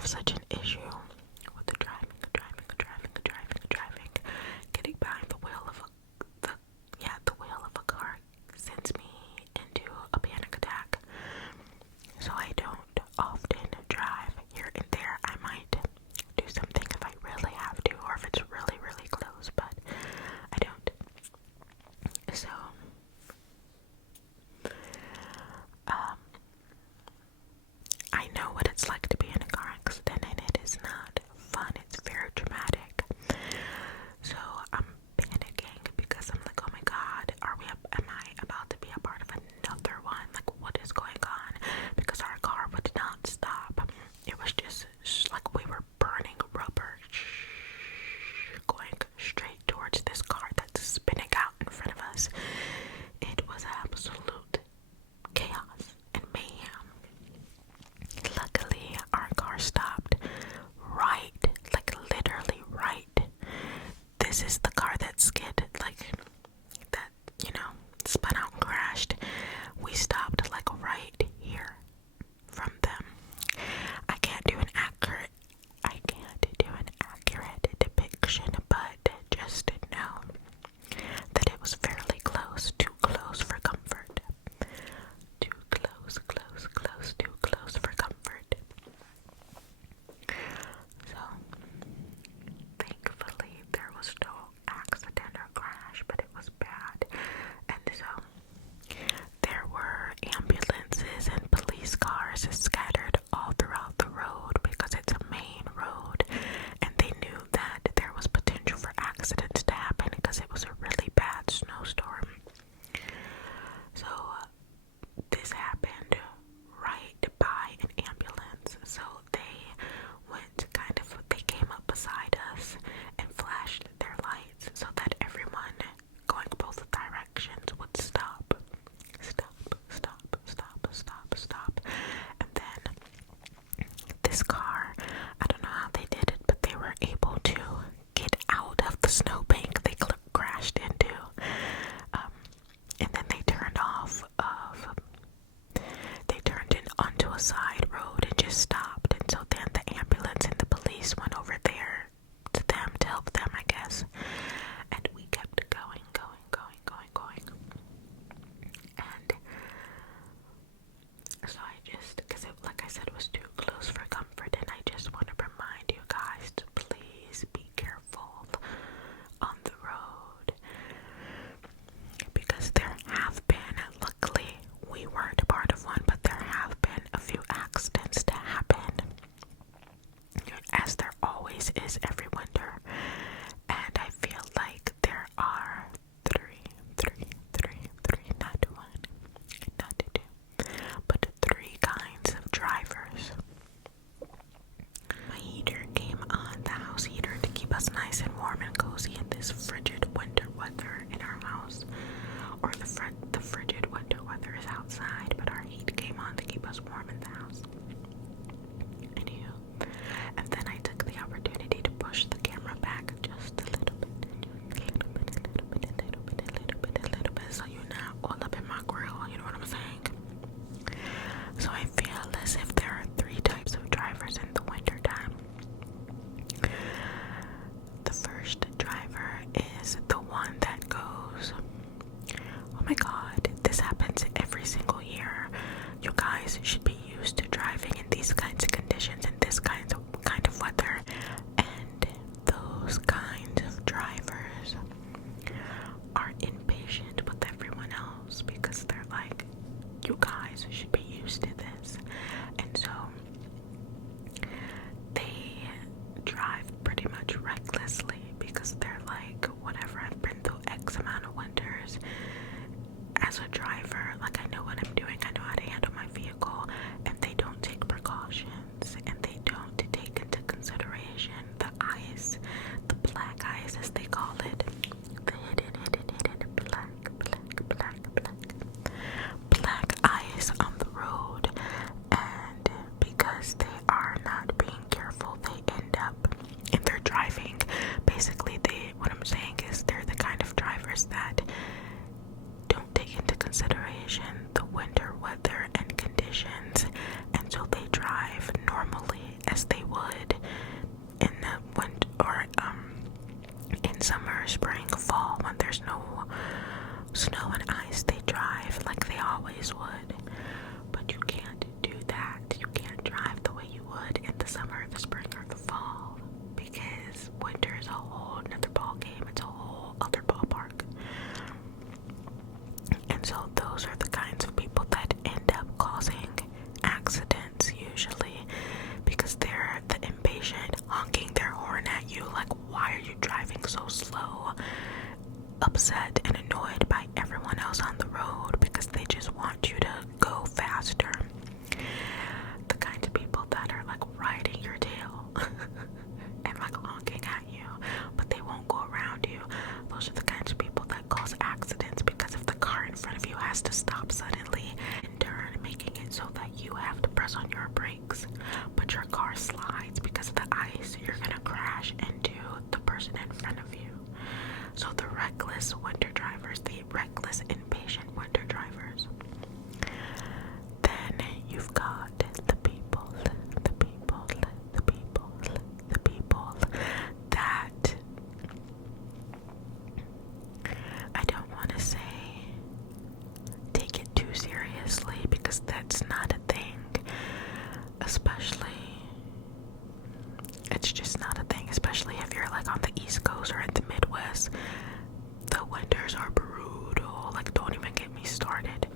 have such an issue with the driving, getting behind the wheel of the wheel of a car sends me into a panic attack. So I don't often drive. Here and there I might do something if I really have to, or if it's really, really close, but I don't. So, I know what it's like to be in a car accident, and it is not fun. It's very traumatic. So I'm panicking because I'm like, oh my god, am I about to be a part of another one? Like, what is going on? Because our car would not stop. It was just like we were burning rubber, going straight towards this car that's spinning out in front of us. It was absolute chaos and mayhem. Luckily, our car stopped right, like literally right. This is the car that skid, like that, spun out and crashed. We stopped like right here from them. I can't do an accurate depiction, but just know that it was fairly close, too close for comfort. Too close, too close for comfort. So, thankfully, there was no accident or crash, but it was bad. And so, there were ambulances and police cars scattered all throughout the road because it's a main road, and they knew that there was potential for accidents to happen because it was a really bad snowstorm. So, this happened right by an ambulance, so they came up beside us and flashed their lights so that everyone going both directions would stop. And then this car, I don't know how they did it, but they were able to get out of the snowbank they crashed into. And then they turned in onto a side road and just stopped. And so then the ambulance and the police went over there to them to help them, I guess. And we kept going. And so because like I said, it was too close for comfort, and I just want to remind you guys to please be careful on the road, because there have been, luckily we weren't a part of one, but there have been a few accidents to happen, as there always is every winter. And I feel like there are three, not one, not two, but three kinds of drivers. My heater came on, the house heater, to keep us nice and warm and cozy in this frigid winter weather in our house. Or the frigid winter weather is outside, but our heat came on to keep us warm in the house. Anywho, and then I took the opportunity to push the would in the winter, or in summer, spring, fall, when there's no snow and ice. They drive like they always would. But you can't do that. You can't drive the way you would in the summer, the spring, or the fall, because winter is a whole another ball game. It's a whole other ballpark. And so those are the kinds of people that end up causing accidents usually, because they're the impatient, honking their horn at you like, why are you driving so slow? Upset and annoyed by everyone else on the road because they just want you to go faster. The kinds of people that are like riding your tail and like honking at you, but they won't go around you. Those are the kinds of people that cause accidents, because if the car in front of you has to stop suddenly and turn, making it so that you have to press on your brakes, but your car slides because of the ice, you're gonna crash into the person in front of you. So the reckless winter drivers, the reckless, impatient winter drivers. Then you've got the people that I don't want to say take it too seriously, because that's not a thing. It's just not a thing, especially if you're like on the East Coast or in the Midwest. The winters are brutal. Like, don't even get me started.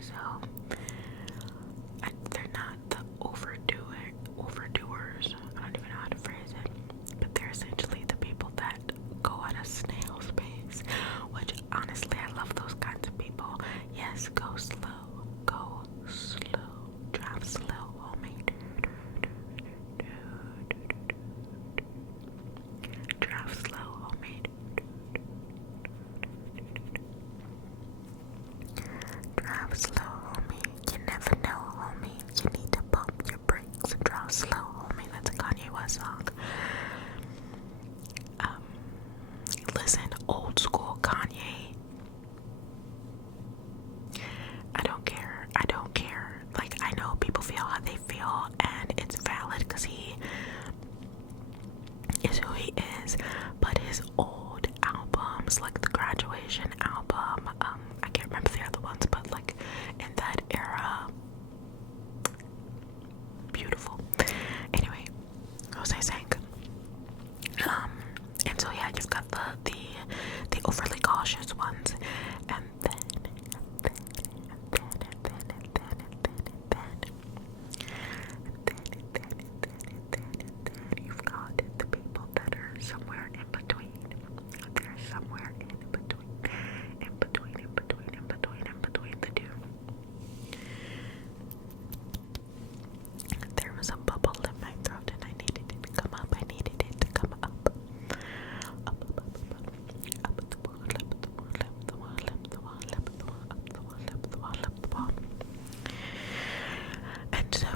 So they're not the overdoers. I don't even know how to phrase it, but they're essentially the people that go at a snail's pace, which honestly I love those kinds of people. Yes, go slow, drive slow, homie. Drive slow, homie. Drive slow, homie. You never know, homie. You need to pump your brakes and drive slow, homie. That's a Kanye West song. Listen, old school Kanye. I don't care. Like, I know people feel how they feel, and it's valid because he is who he is. But his old albums, like the Graduation album, I can't remember the other ones, but like in that era, beautiful. Anyway, what was I saying? And so yeah, you've got the overly cautious ones, and then you've got the people that are somewhere in between. They're somewhere in between the two. There was a bubble in my throat and I needed it to come up. Up the wall. And so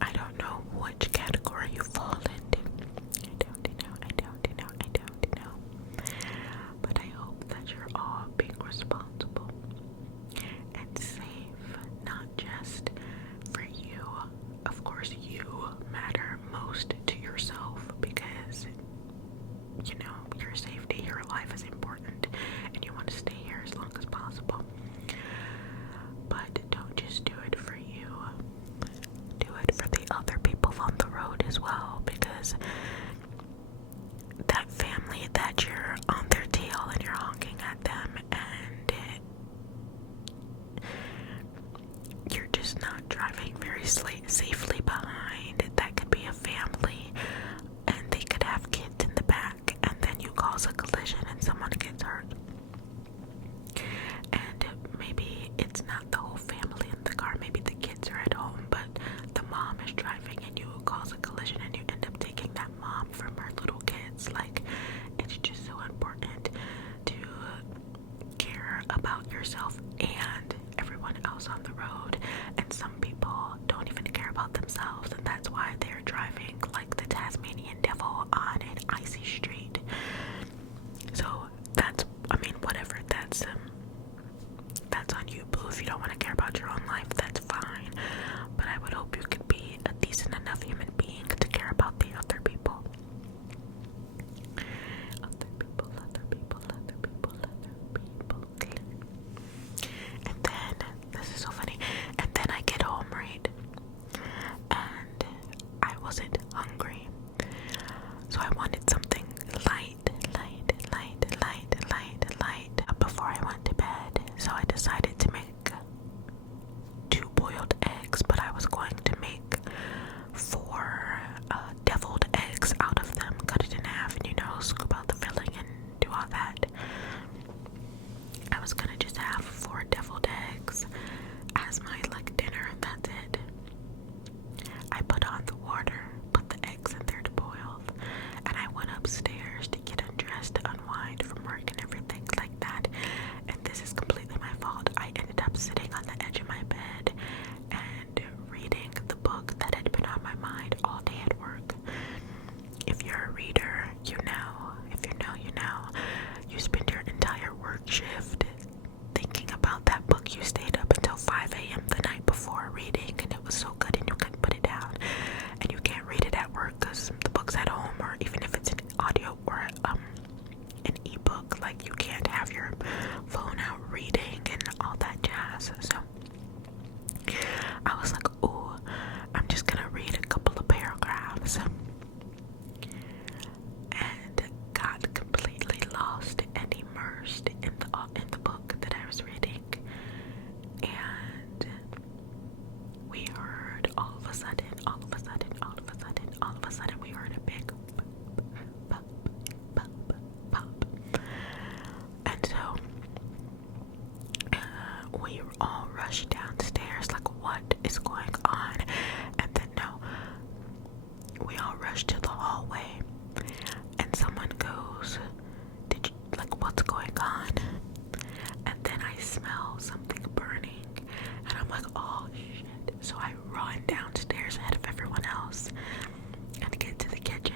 I don't know which category you fall into. I don't know. But I hope that you're all being responsible and safe, not just for you. Of course, you matter most to yourself, because you know your safety, your life is important, and you want to stay here as long as possible. But don't just do it for you. Do it for the other people on the road as well, because that family that you're on their tail and you're honking at them, and you're just not driving very safely behind, that could be a family, and they could have kids in the back, and then you cause a collision and someone gets hurt. And maybe it's not the whole family in the car, maybe the kids are at home, but the mom is driving and you cause a collision and you end up taking that mom from her little kids. Like, it's just so important to care about yourself and everyone else on the road. And some people don't even care about themselves, and that's why they're driving like the Tasmanian devil on an icy street. So that's, I mean, what have 4 deviled eggs as my like dinner, and that's it. I put on the water, put the eggs in there to boil, and I went upstairs to get undressed to unwind from work and everything like that. And this is completely my fault. I ended up sitting on the edge of my bed and reading the book that had been on my mind all day at work. If you're a reader, you know. If you know, you know. You spend your entire work shift thinking about that book you stayed up until 5 a.m. the night before reading, and it was so good and you couldn't put it down. And you can't read it at work because the book's at home, or even if it's an audio or an ebook, like you can't have your phone out reading and all that jazz. So I was like, ooh, I'm just gonna read a couple of paragraphs, and got completely lost and immersed in the book that I was reading. And we heard all of a sudden, we heard a big pop, pop, pop. And so we all rushed downstairs, like, what is going on? And then we all rushed to the hallway, and someone goes, what's going on? And then I smell something burning, and I'm like, oh shit. So I run downstairs ahead of everyone else and get to the kitchen,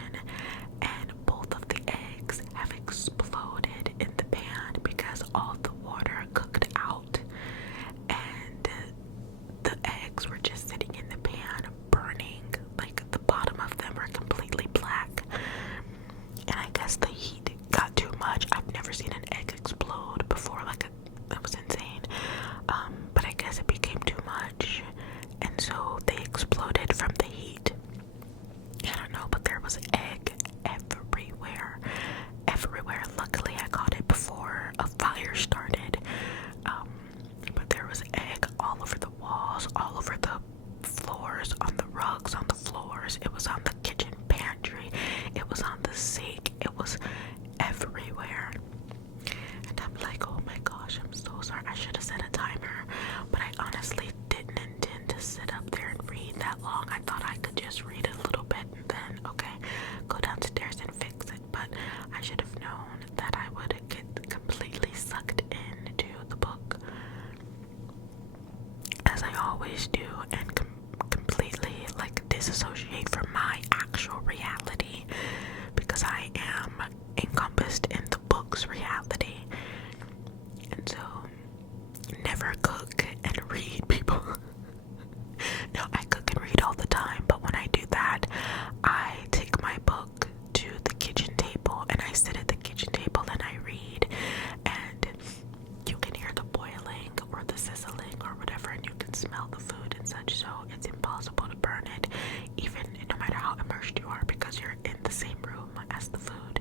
and both of the eggs have exploded in the pan because all the water cooked out, and the eggs were just sitting in the pan burning. Like, the bottom of them were completely black, and I guess the heat got too much. I've never seen an egg explode before. That was insane. But I guess it became too much, and so they exploded from the heat. I don't know, but there was egg everywhere. Luckily I caught it before a fire started. But there was egg all over the walls, all over the floors, on the rugs, on the floors. It was on the kitchen pantry. It was on the sink. It was everywhere. And I'm like, oh my gosh, I'm so sorry. I should have set a timer, but I honestly didn't intend to sit up there and read that long. I thought I could just read a little bit and then, okay, go downstairs and fix it. But I should have known that I would get completely sucked into the book, as I always do, and completely disassociate from my actual reality, because I am encompassed in the book's reality. And so, never cook and read, people. No, I cook and read all the time, but when I do that, I take my book to the kitchen table, and I sit at the kitchen table and I read, and you can hear the boiling or the sizzling or whatever, and you can smell the food and such, so it's impossible to burn it, even no matter how immersed you are, because you're in the same room as the food.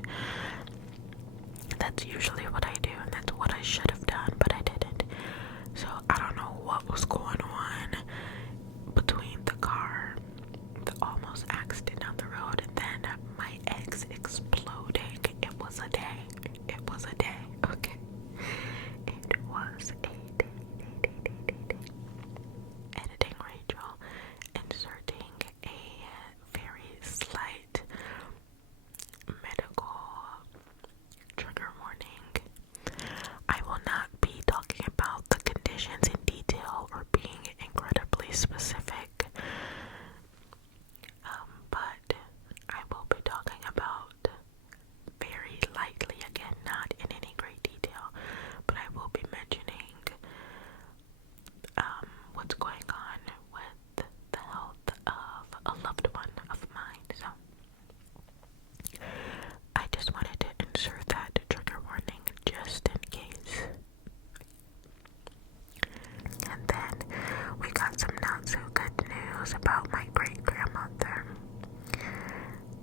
That's usually what I do, and that's what I should have done, but I didn't. So I don't know what was going on between the car, the almost accident on the road, and then my eggs exploding. It was a day. Okay. It was a day. Editing Raychel, inserting a very slight medical trigger warning. I will not be talking about the conditions in detail or being incredibly specific, but I will be talking about very lightly, again, not in any great detail, but I will be mentioning what's going on with the health of a loved one of mine. So I just wanted to insert that trigger warning just in case. And then we got some not so good news about my great grandmother.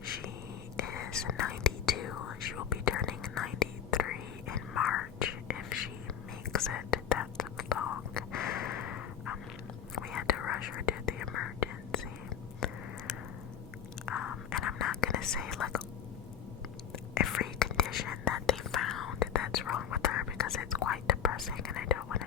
She is 92. She will be turning 93 in March if she makes it that long. We had to rush her to the emergency. And I'm not gonna say every condition that they found that's wrong with her, because it's quite depressing and I don't want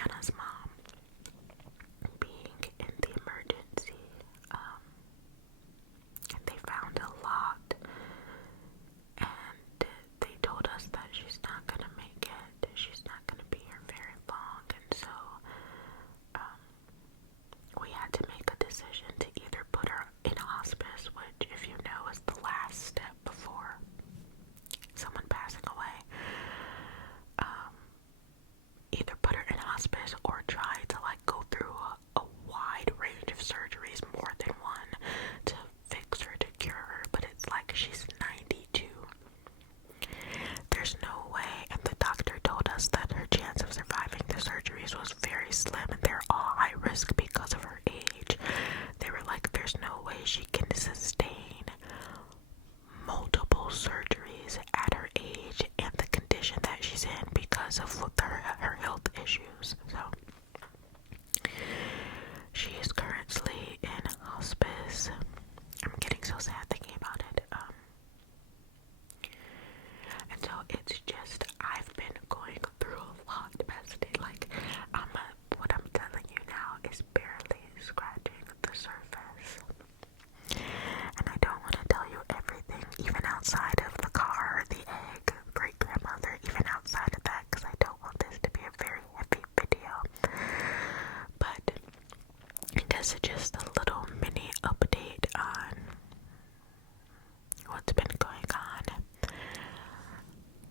Hannah's mom being in the emergency, and they found a lot, and they told us that she's not gonna make it. She's not gonna be here very long, and so we had to make a decision to either put her in hospice, which, if you know, is the last step before someone passing away. Either put her in hospice or try to like go through a wide range of surgeries, more than one, to fix her, to cure her. But it's like she's 92. There's no way, and the doctor told us that her chance of surviving the surgeries was very slim, and they're all high risk because of her age. They were like, there's no way she can sustain multiple surgeries at her age and the condition that she's in because of her health issues. So she is currently in hospice. I'm getting so sad thinking about it. And so it's just, I've been going through a lot, bestie. Like, what I'm telling you now is barely scratching the surface. And I don't want to tell you everything, even outside of the car, the egg, great-grandmother, even outside of that, because I don't want this to be a very heavy video. But this is just a little mini update on what's been going on.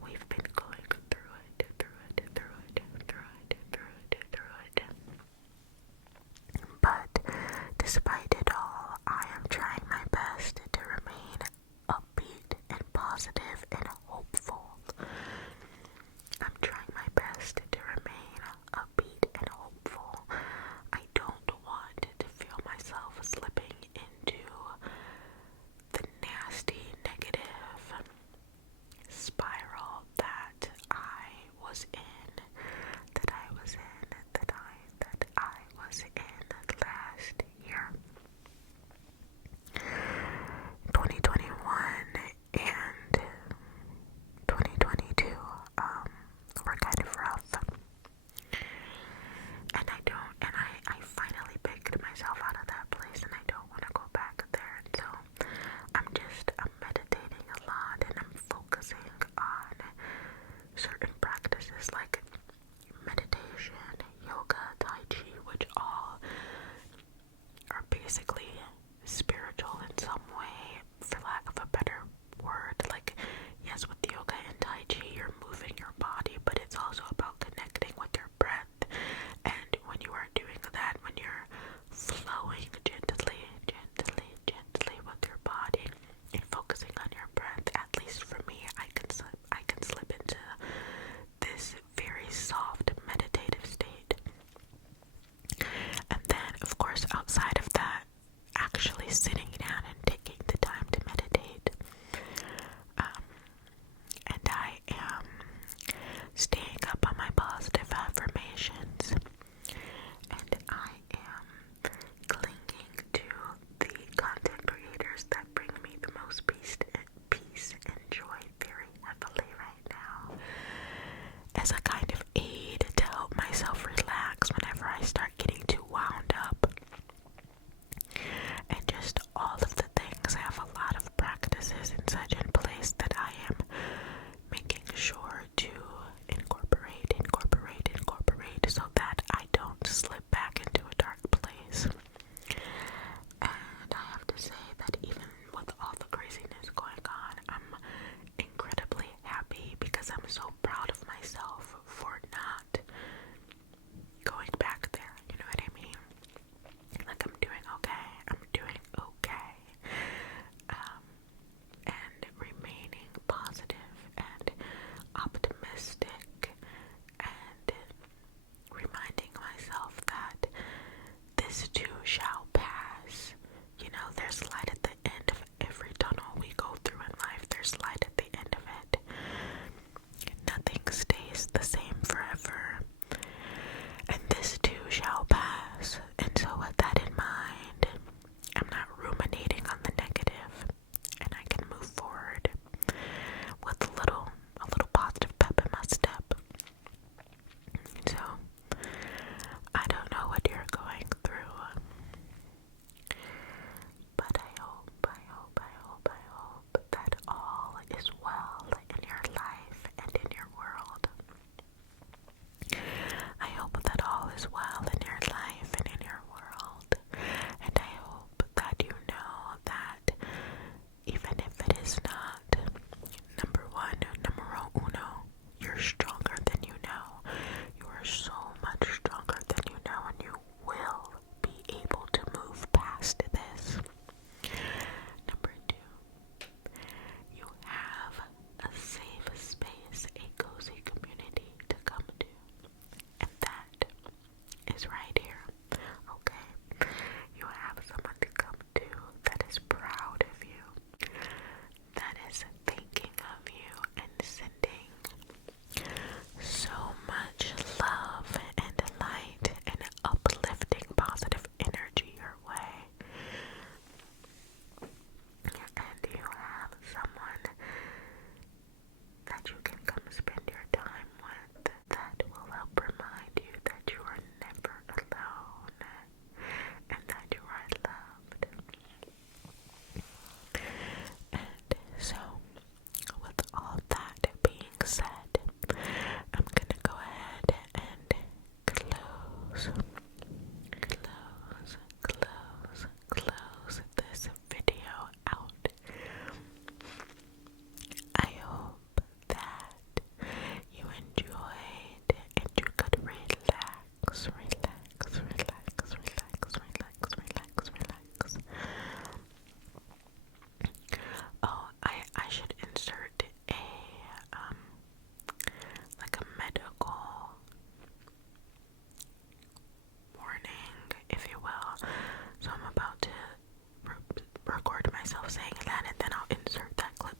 We've been going through it. But despite it all, I am trying my best to remain upbeat and positive and hopeful. I'm trying my best to remain upbeat and hopeful. I don't want to feel myself slipping into the nasty, negative spiral that I was in last year.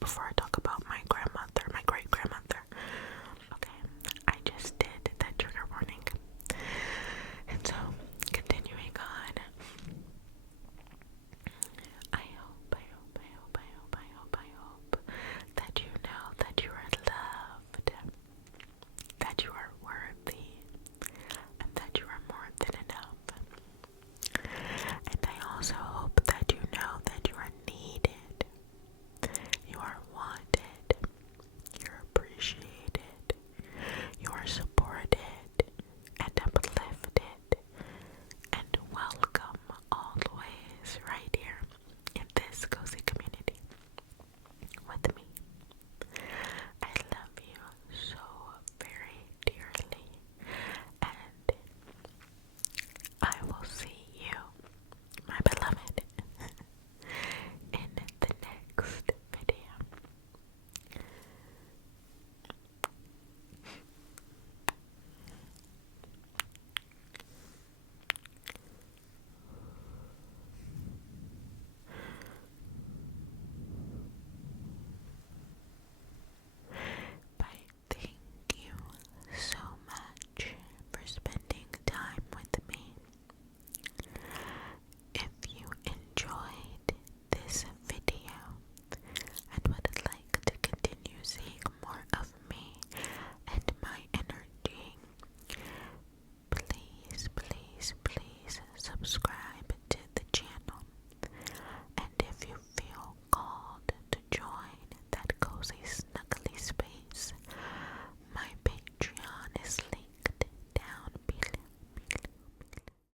before I told